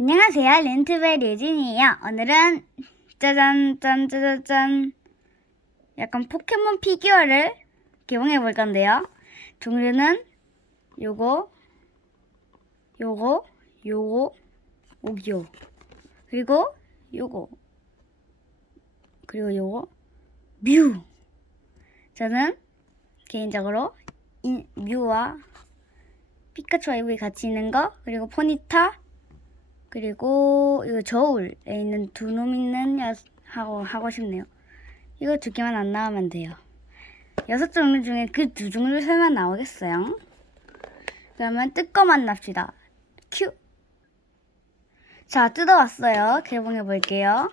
안녕하세요. 렌트벨 예진이에요. 오늘은 짜잔 짠 짜잔 짠 약간 포켓몬 피규어를 개봉해 볼 건데요. 종류는 요거 요거 요거 오기요 그리고 요거 그리고 요거 뮤 저는 개인적으로 이, 뮤와 피카츄 아이브이 같이 있는 거 그리고 포니타 그리고 이거 저울에 있는 두 놈 있는 여, 하고 하고 싶네요. 이거 두 개만 안 나오면 돼요. 여섯 종류 중에 그 두 종류 설마 나오겠어요? 그러면 뜯고 만납시다. 큐. 자 뜯어왔어요. 개봉해 볼게요.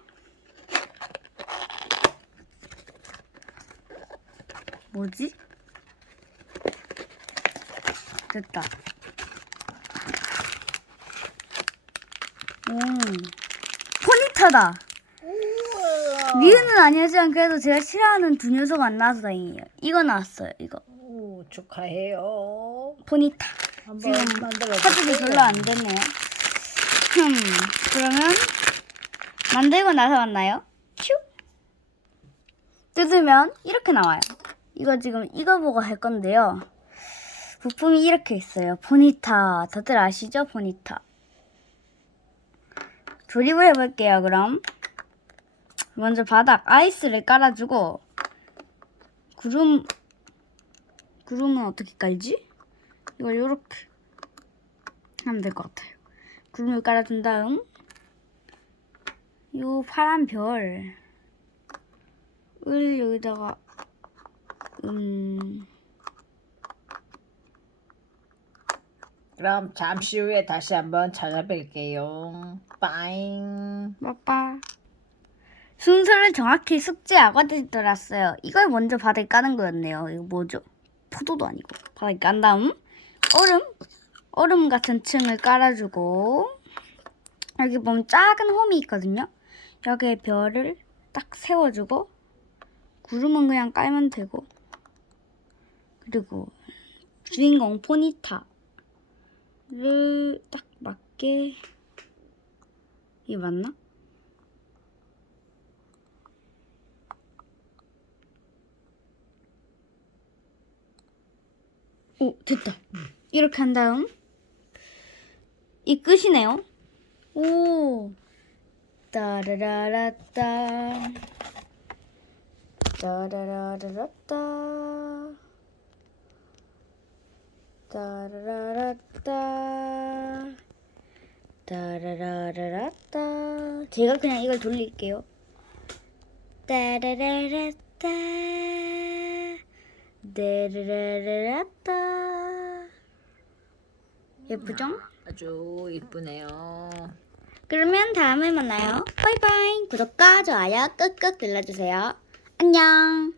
뭐지? 됐다. 오, 포니타다. 미우는 아니었지만 그래도 제가 싫어하는 두 녀석 안 나와서 다행이에요. 이거 나왔어요. 이거 오, 축하해요. 포니타. 한번 지금 만들어 화질이 별로 안 좋네요. 흠, 그러면 만들고 나서 만나요. 큐. 뜯으면 이렇게 나와요. 이거 지금 이거 보고 할 건데요. 부품이 이렇게 있어요. 포니타. 다들 아시죠? 포니타. 조립을 해볼게요, 그럼. 먼저 바닥 아이스를 깔아주고, 구름, 구름은 어떻게 깔지? 이걸 요렇게 하면 될 것 같아요. 구름을 깔아준 다음, 요 파란 별을 여기다가, 음, 그럼 잠시 후에 다시 한번 찾아뵐게요. 빠잉. 빠빠. 순서를 정확히 숙지하고 뒤돌았어요. 이걸 먼저 바닥에 까는 거였네요. 이거 뭐죠? 포도도 아니고. 바닥에 깐 다음 얼음, 얼음 같은 층을 깔아주고 여기 보면 작은 홈이 있거든요. 여기에 별을 딱 세워주고 구름은 그냥 깔면 되고 그리고 주인공 포니타 를 딱 맞게 이게 맞나? 오, 됐다. 이렇게 한 다음 이 끝이네요. 오, 따라라라따, 따라라라따, 따라라라따, 따라라라따. 제가 그냥 이걸 돌릴게요. 따라라라따. 네르르르따 예쁘죠? 아주 이쁘네요. 그러면 다음에 만나요. 바이바이. 구독과 좋아요 꾹꾹 눌러주세요. 안녕.